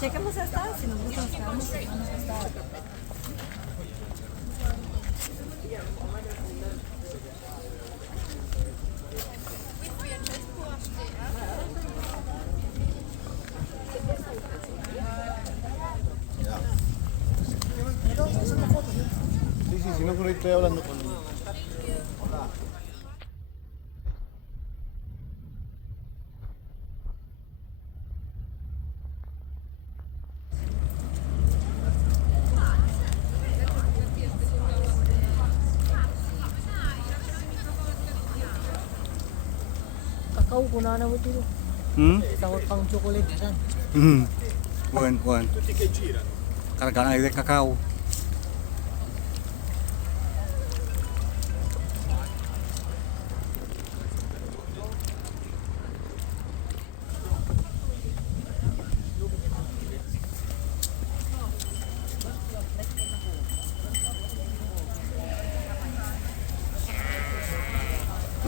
Checa você está, se não gusta você está. Sí, si no, por ahí estoy hablando con... Kakao ko na naman dito. Tawag pang chocolate yan. Buwan. Karga na yung kakao.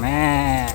Meh.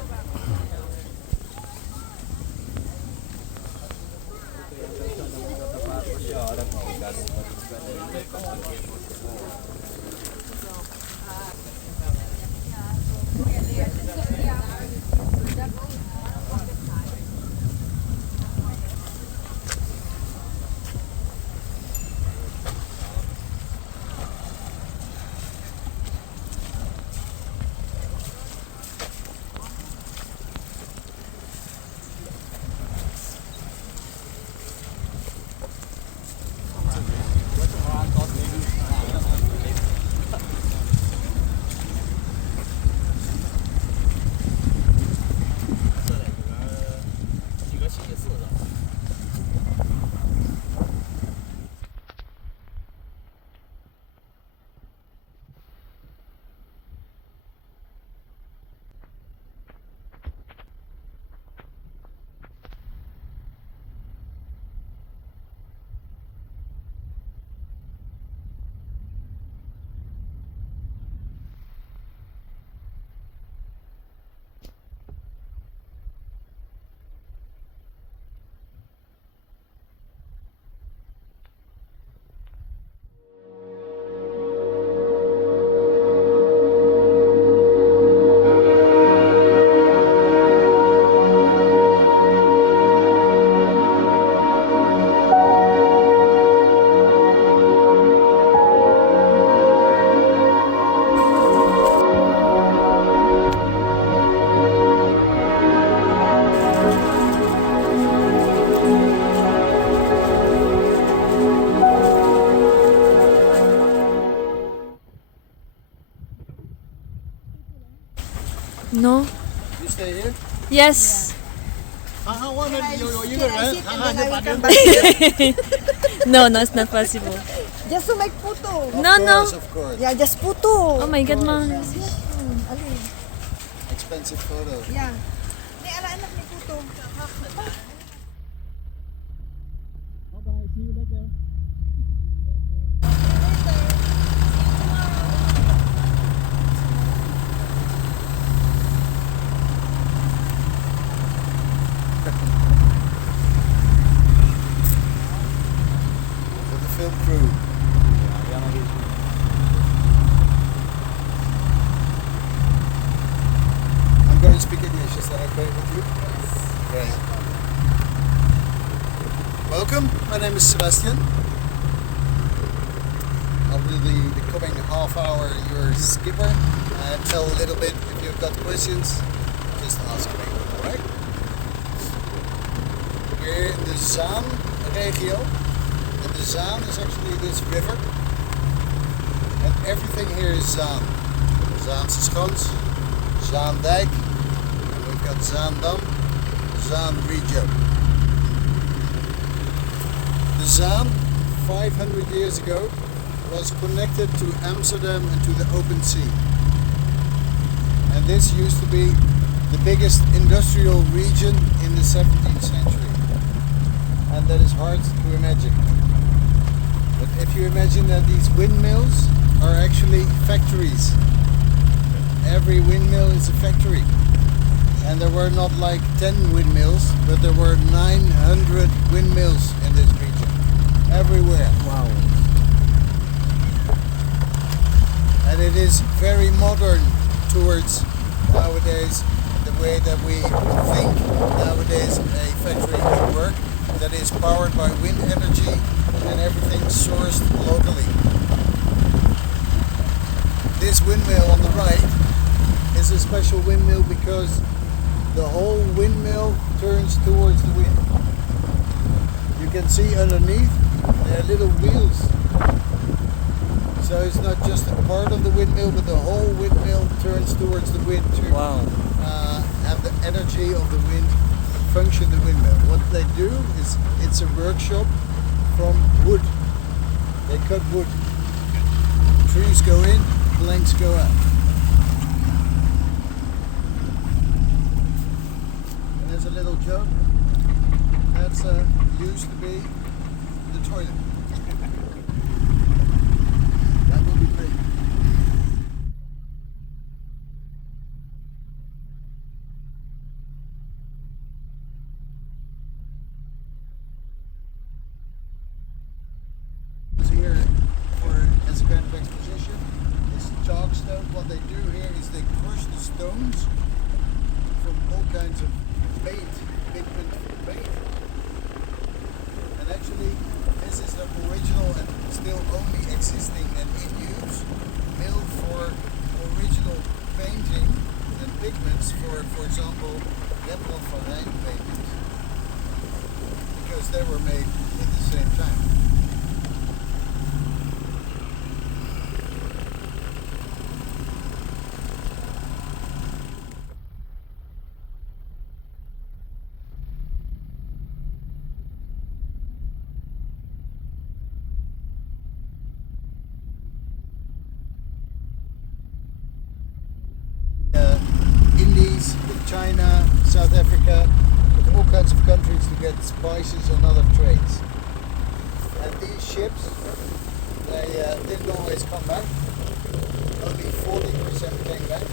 here? Yes. No, no, it's not possible. Just to make photo. No. Of course. Yeah, just photo. Oh my God, ma'am. Alin? Expensive photo. Yeah. Ni ala anak ni photo. Bye-bye, see you later. For the film crew. I'm going to speak English, is that okay with you? Great. Welcome, my name is Sebastian. I will be the coming half hour your skipper and tell a little bit. If you've got questions, just ask me, alright? We're in the Zaanse regio, and the Zaanse is actually this river, and everything here is Zaanse. Zaanse Schans, Zaandijk, and we've got Zaandam, Zaanse regio. The Zaanse, 500 years ago, was connected to Amsterdam and to the open sea. And this used to be the biggest industrial region in the 17th century. And that is hard to imagine. But if you imagine that these windmills are actually factories. Every windmill is a factory. And there were not like 10 windmills, but there were 900 windmills in this region. Everywhere. Wow. And it is very modern towards nowadays the way that we think nowadays a factory would work, that is powered by wind energy and everything sourced locally. This windmill on the right is a special windmill because the whole windmill turns towards the wind. You can see underneath there are little wheels. So it's not just a part of the windmill, but the whole windmill turns towards the wind to Wow. have the energy of the wind function the windmill. What they do is it's a workshop from wood. They cut wood. Trees go in, planks go out. And there's a little joke. That's used to be the toilet. That will be great. So here, as a kind of exposition, is chalk stone. What they do here is they crush the stones from all kinds of paint, pigment for paint. And actually, this is the original and still only existing and in use mill for original painting and pigments for example, Rembrandt van Rijn paintings. Because they were made at the same time. Indies, with China, South Africa, with all kinds of countries to get spices and other trades. And these ships, they didn't always come back. Only 40% came back.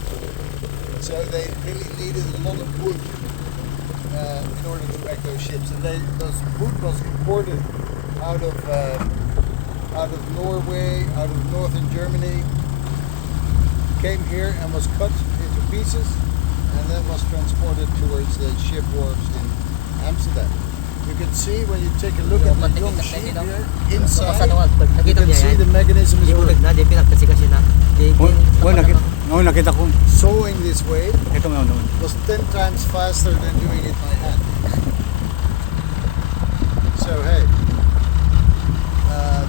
So they really needed a lot of wood in order to make those ships. And those wood was imported out of Norway, out of northern Germany. Came here and was cut into pieces and then was transported towards the ship wharves in Amsterdam. You can see when you take a look at the young ship here, inside, you can see the mechanism is working. Nakita ko. Sewing this way Ito nga noon. was 10 times faster than doing it by hand. So hey,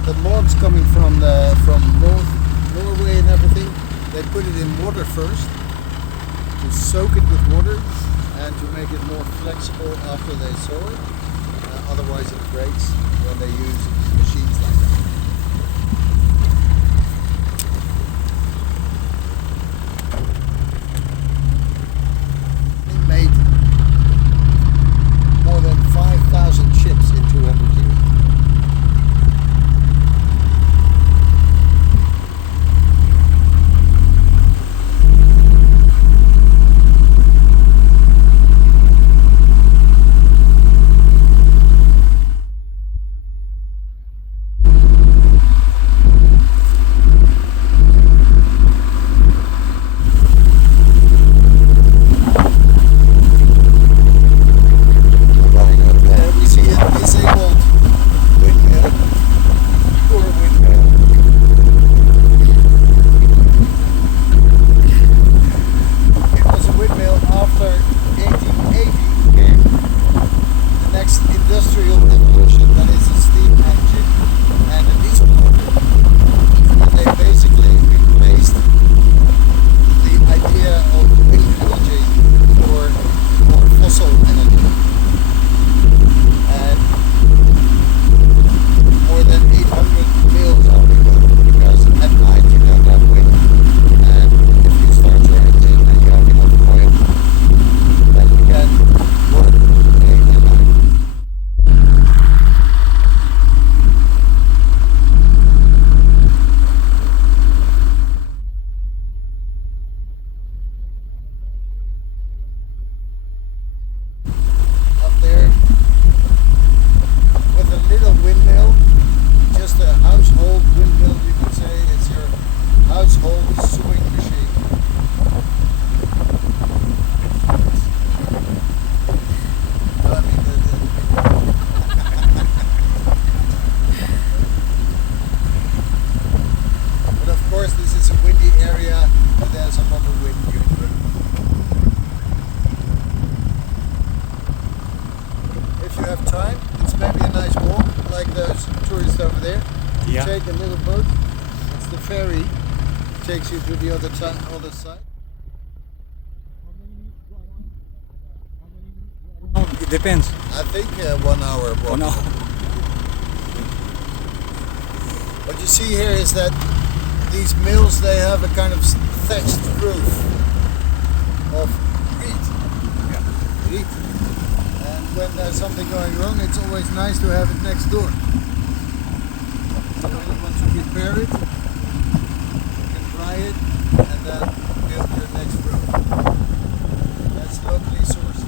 the logs coming from North Norway and everything, they put it in water first to soak it with water, flexible after they sew it. Otherwise it breaks when they use machines like that. They made more than 5,000 ships in 200 years. Industrial revolution, that is a steam engine and a diesel motor. And they basically replaced the idea of wind energy for more fossil energy. And more than 800 mills are removed because at night you don't have wind. And if you start your engine and you have enough oil, then you can work day and night. There with a little windmill, just a household windmill, you could say. It's your household sewing machine. I mean, but of course this is a windy area, but there's a lot of wind here. If you have time, it's maybe a nice walk, like those tourists over there. You Yeah. take a little boat, it's the ferry, takes you to the other side. It depends. I think 1 hour walk. 1 hour. What you see here is that these mills, they have a kind of thatched roof of reed. Reed. And when there's something going wrong, it's always nice to have it next door. So when you want to repair it, you can dry it and then build your next roof. That's locally sourced.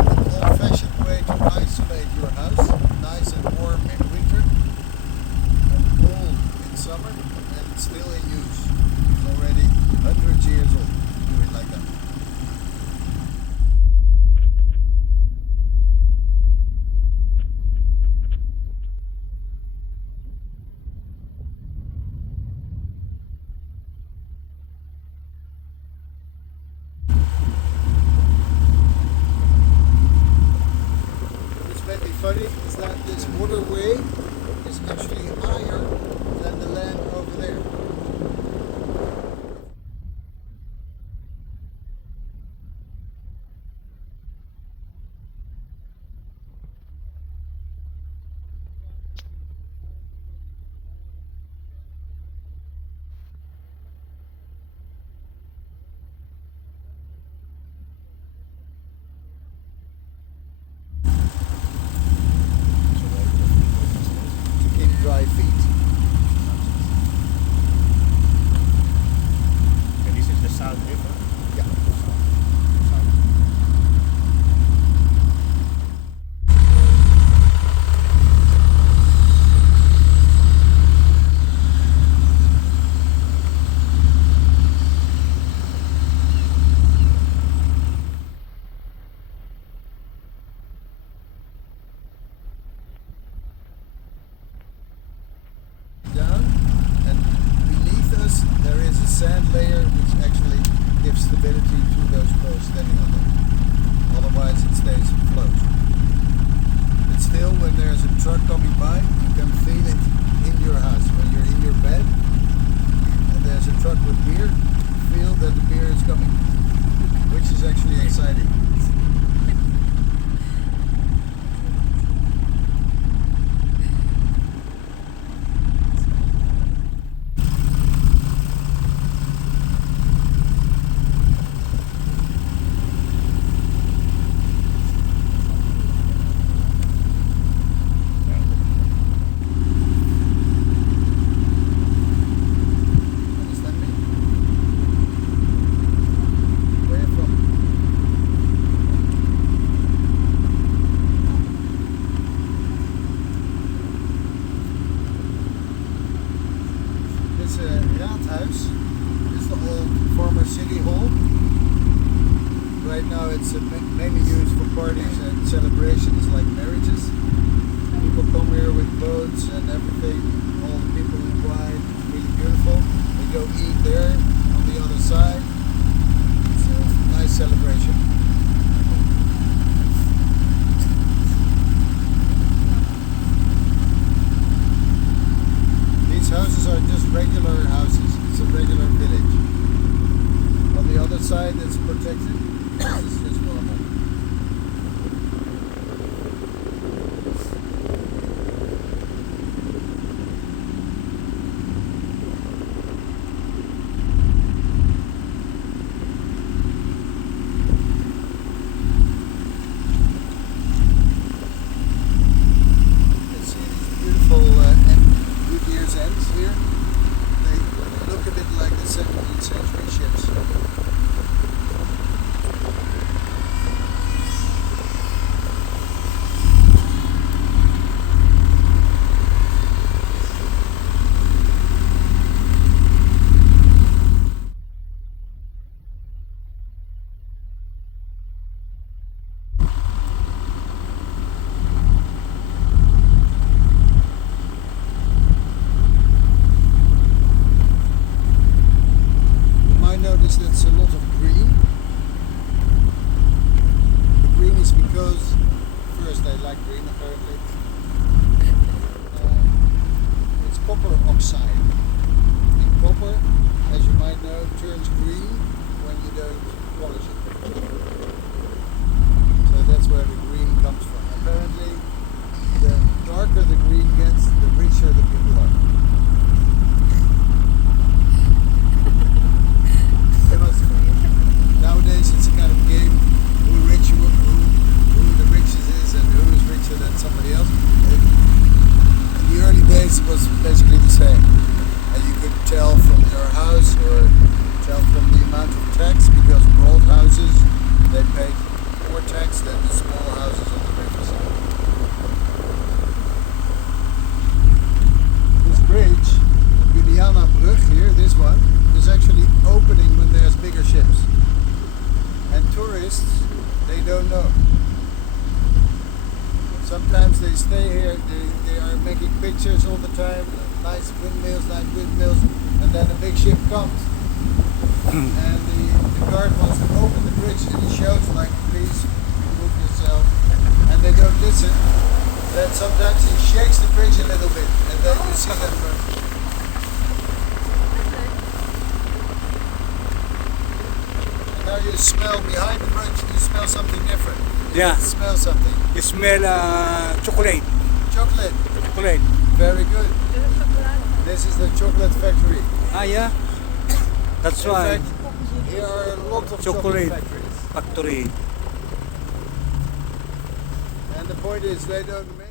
An old-fashioned way to isolate your house, nice and warm in winter and cold in summer, and it's still in use. It's already hundreds of years old. Do it like that. What's maybe funny is that this waterway is actually higher than the land over there. To keep dry feet. And this is the South River. Yeah. Down, and beneath us there is a sand layer which actually gives stability to those poles standing on them. Otherwise it stays afloat. But still, when there's a truck coming by, you can feel it in your house. When you're in your bed and there's a truck with beer, feel that the beer is coming, which is actually exciting. Raadhuis is the old former city hall. Right now it's mainly used for parties and celebrations like marriages. People come here with boats and everything, all the people in white, really beautiful. They go eat there on the other side. It's a nice celebration. Houses are just regular houses. It's a regular village. On the other side, it's protected. It's just normal. You can see these beautiful ends here. They look a bit like the 17th century ships. That's a lot of green. The green is because first I like green apparently. It's copper oxide. And copper, as you might know, turns green when you don't polish it. So that's where the green comes from. Apparently, the darker the green gets, the richer the people are. Nowadays it's a kind of game who the richest is and who is richer than somebody else. In the early days it was basically the same. And you could tell from your house or tell from the amount of tax, because broad houses, they paid more tax than the small houses on the countryside. This bridge, Julianabrug here, this one, is actually opening when there's bigger ships. And tourists, they don't know. Sometimes they stay here, they are making pictures all the time, nice windmills, and then a big ship comes. And the guard wants to open the bridge and he shouts like, please remove yourself. And they don't listen. Then sometimes he shakes the bridge a little bit and then you see them run. Now you smell behind the bridge, you smell something different. Yeah. You smell something. You smell chocolate. Chocolate. Chocolate. Very good. This is the chocolate factory. Ah, yeah. That's In why. fact, here are lots of chocolate factories. Factory. And the point is, they don't make.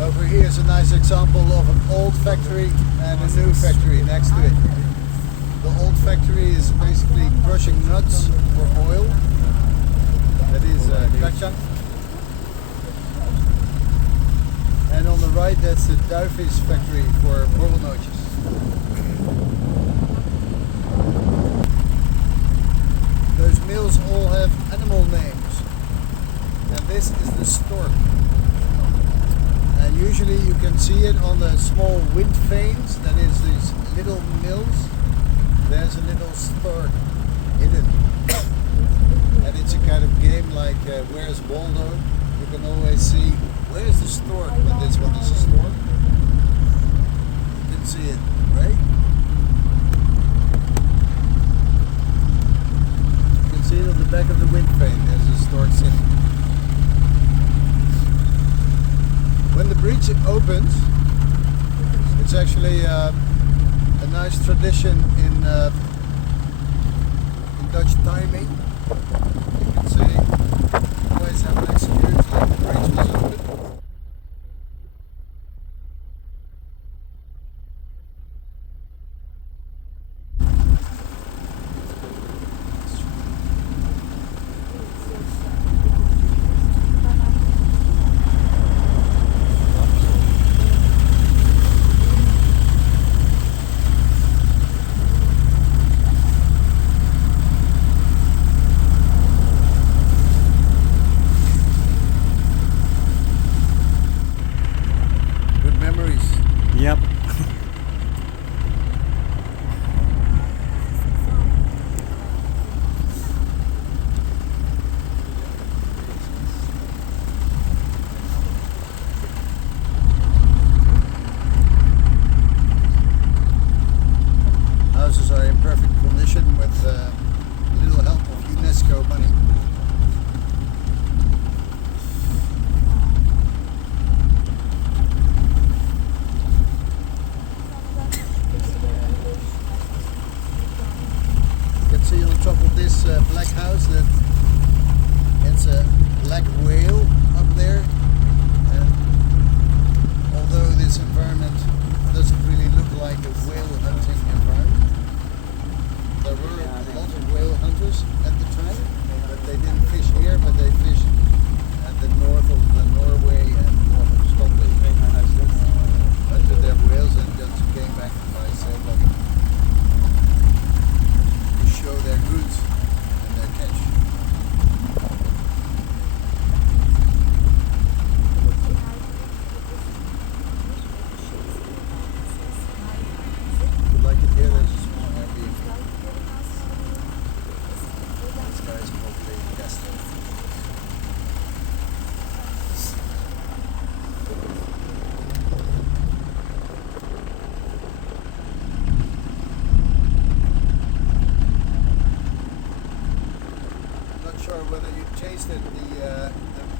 Over here is a nice example of an old factory and a new factory next to it. The old factory is basically crushing nuts for oil. That is kacang. And on the right, that's the duivis factory for borrelnootjes. Those mills all have animal names. And this is the stork. And usually you can see it on the small wind vanes, that is these little mills. there's a little stork hidden. And it's a kind of game like Where's Waldo? You can always see where's the stork when this one is a stork. You can see it, right? You can see it on the back of the wind vane. There's a stork sitting. When the breach opens, it's actually a nice tradition in Dutch timing. You can see always have nice security like the breach was open. Memories. Yep. Houses are in perfect condition with a little help of UNESCO money. See on top of this black house that it's a black whale up there, and although this environment doesn't really look like a whale hunting environment, there were a lot of whale hunters at the time, but they didn't fish here, but they fished at the north of Norway and north of Scotland. Hunted their whales and just came back by sailboat. Show their goods and their catch. If you like it here, there's a small Airbnb. This guy's probably a guest there. Whether you tasted the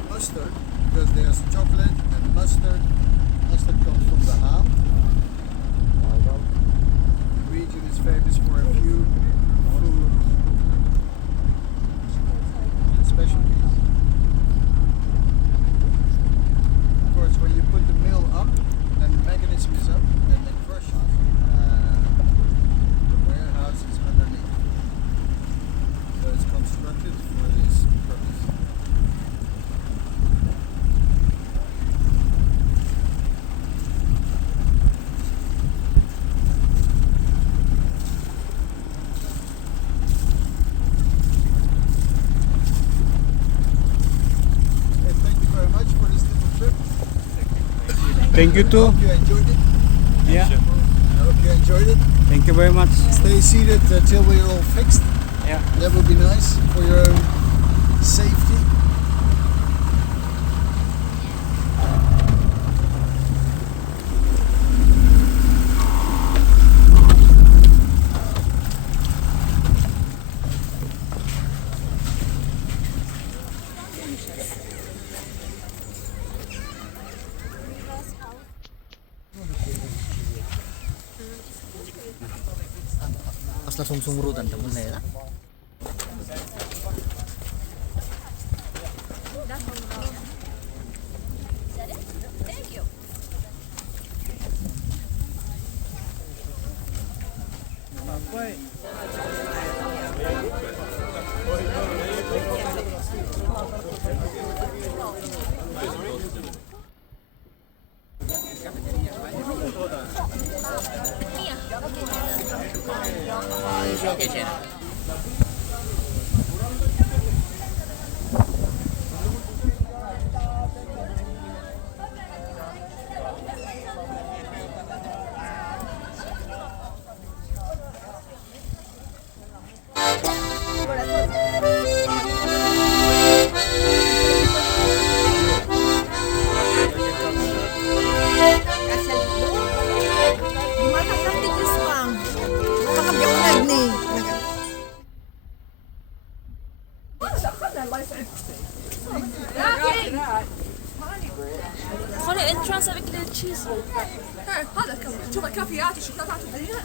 mustard, because there's chocolate and mustard. Mustard comes from the Haan. The region is famous for a few food specialties. Of course, when you put the mill up, then the mechanism is up, and it crushes. The warehouse is underneath. So it's constructed for this purpose. Okay, thank you very much for this little trip. Thank you I too. hope you enjoyed it. Yeah. I hope you enjoyed it. Thank you very much. Stay seated till we're all fixed. Yeah. That would be nice for your own safety. Pas langsung sumurutan temen na ya. Oke, channel. Prends les entrance avec le cheese. هذا شوف الكافيات والشوكولاتات والدنيا.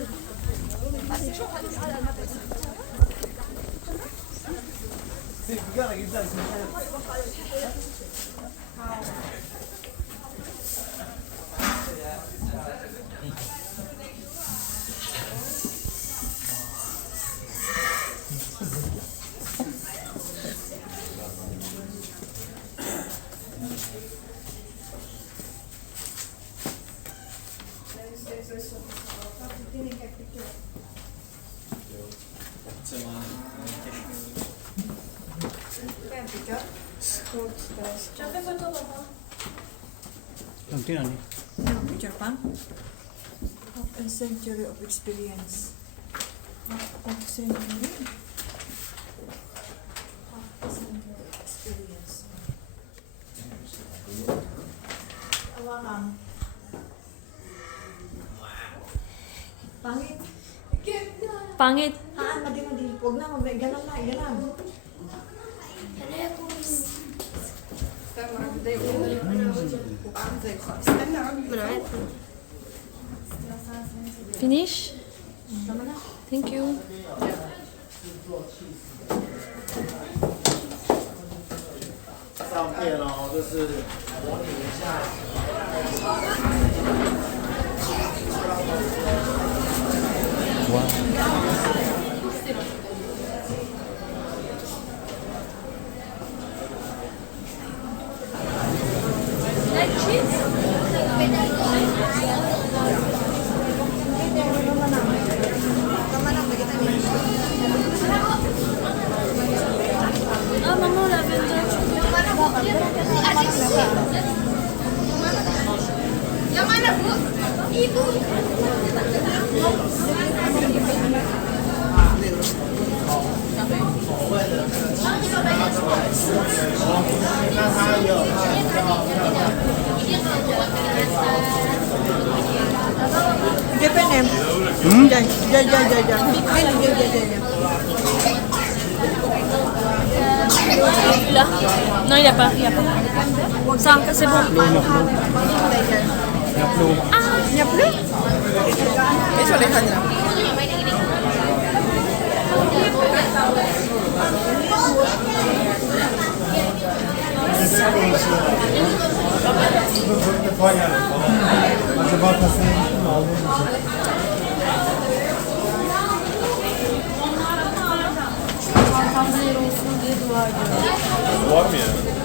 Nanti nanti. Picture pa? Half a century of experience. Half a century? Half a century of experience. Awakan. Pangit. Pangit. Madi-madi. Huwag na, ganan na, ganan. Finish? Thank you. Ah, maman, lavender. Yang mana bu? Ibu. Japan em. Jangan. Là. Non, il n'y a pas. Ça, c'est bon. Il n'y a plus?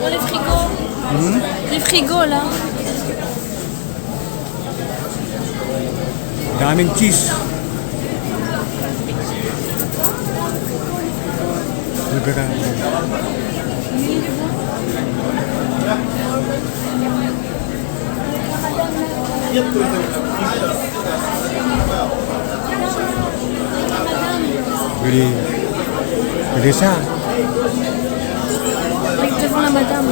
Dans les frigos. Les frigos, là. Daming cheese. Gede ça. Avec devant la madame.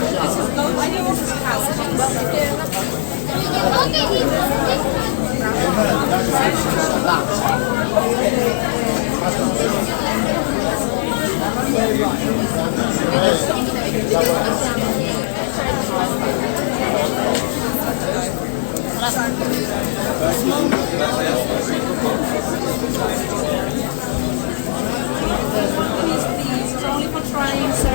Only for trying, sir.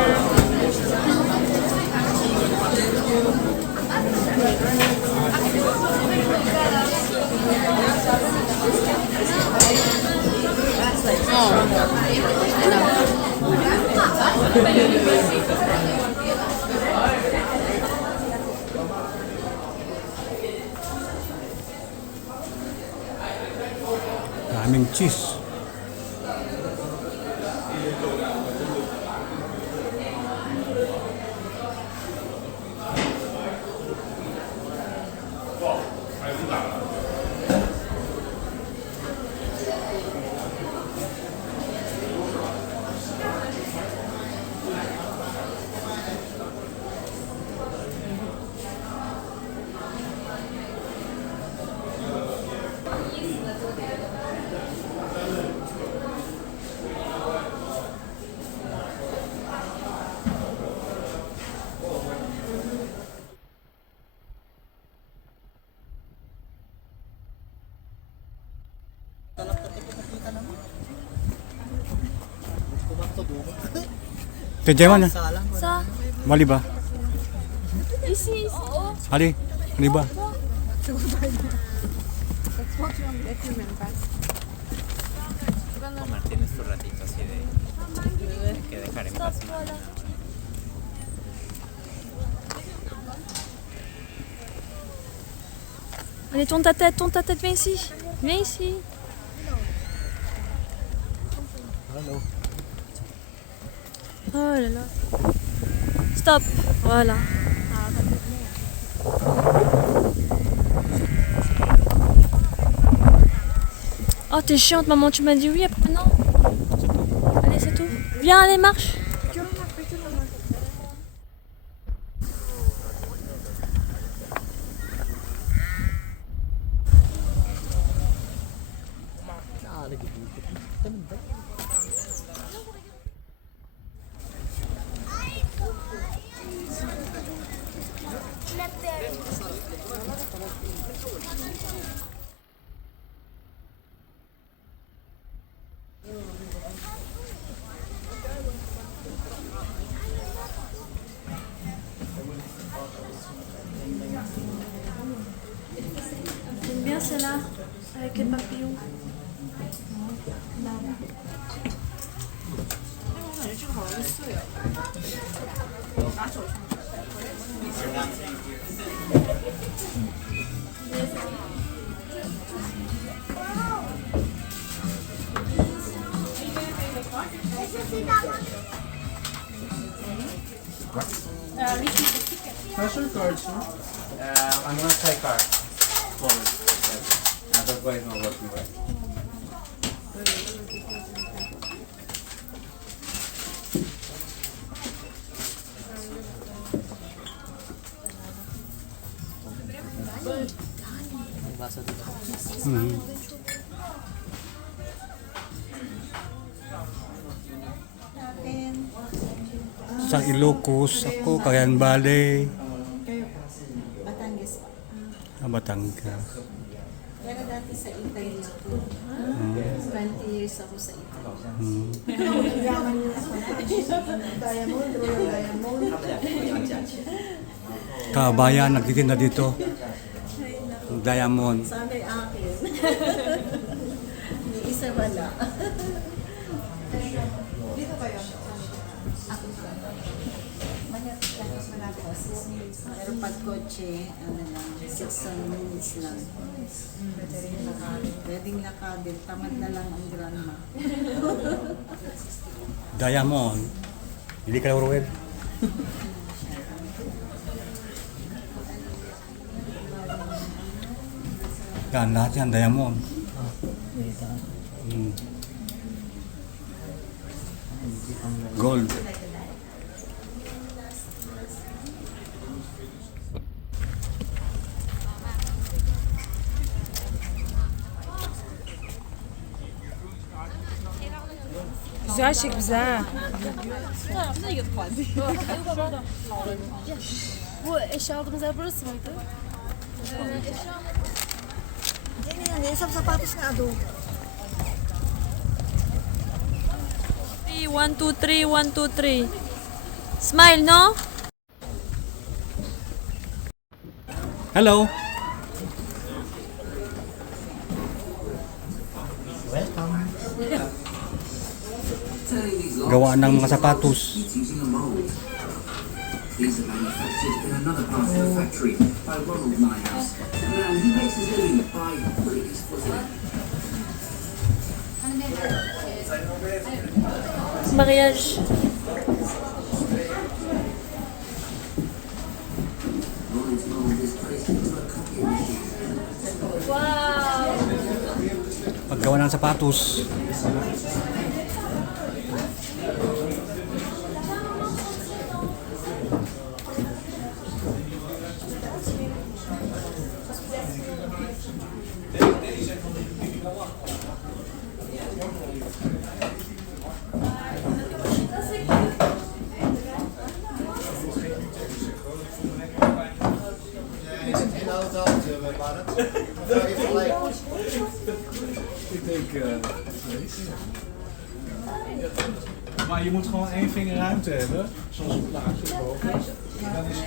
Daming cheese. Kaya mana? Ça. Mali ba? Ici. Ali? Mali ba? Tienes tu ratito así de hay que dejar en paz. Voilà. Allez, tourne ta tête, viens ici. Viens ici. Oh là là. Stop. Voilà. Oh, t'es chiante, maman, tu m'as dit oui, après non. Allez, c'est tout. Viens, allez, marche. J'aime bien celle-là, avec les papillons. Special cards, no? I'm gonna try car. Otherwise not working right. Sa Ilocos, ako, Cagayan Valley, Kayo, Batangas. Batangas. Pero dati sa Italy ako. 20 years ako sa Italy. Yaman nila sa diamond, roller diamond. Kabayan, nagtitinda dito. Diamond. Sana'y akin. Ni isa wala. Dito kayo? Ako pa. Manapos. Pero pag kotse, ano lang, 6 minutes lang. Pwedeng lakadin, tamad na lang ang grandma. Diamond. Hindi ka Ruel. Yan, lahat yan, diamond. Gold. güzel şey güzel. Bu eşya aldığımız yer burası mıydı? Yan yan, isang sapatos nga do. 1, 2, 3, 1, 2, 3. Smile, no? Hello. Gawa ng mga sapatos. Using a mold. These are manufactured in another part of the factory by Ronald Nyhouse. A man who makes his living by putting his foot in. Mariage. Ronald's mold is placed into a copying machine. Wow! Paggawa ng sapatos. You take place. je moet gewoon 1 vinger ruimte hebben, zoals een plaatje boven. Dan is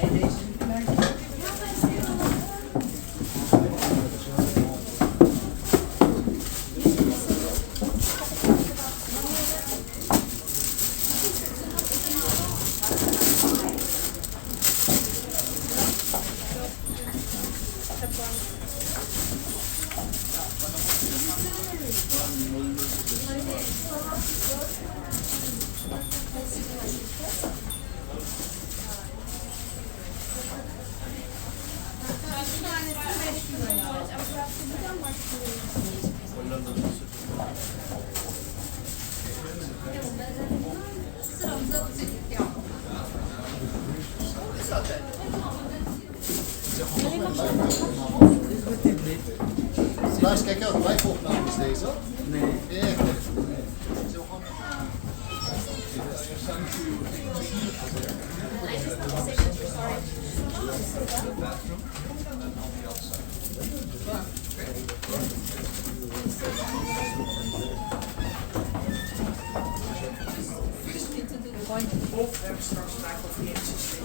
Lars, kijk uit, live-opnames deze. Nee. Ja. of we hebben straks gelijk wat meer systeem.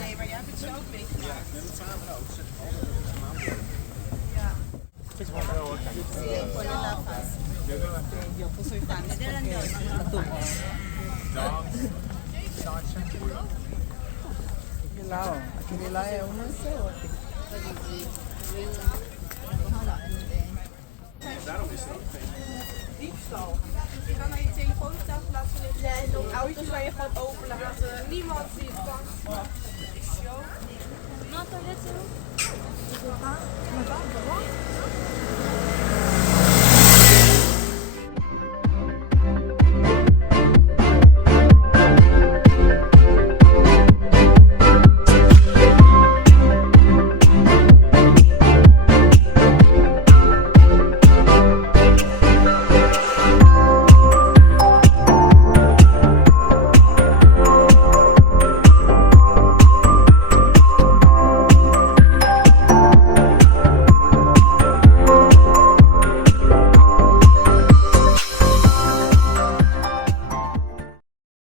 Nee, maar jij hebt het zelf meegemaakt. We hebben het samen ook. Daarom is er ook geen Diefstal. Je kan naar je telefoon of tablet laten liggen. Ja, en dan oudjes waar je gewoon open laten. Niemand die het pakt. Non, toilette, c'est où?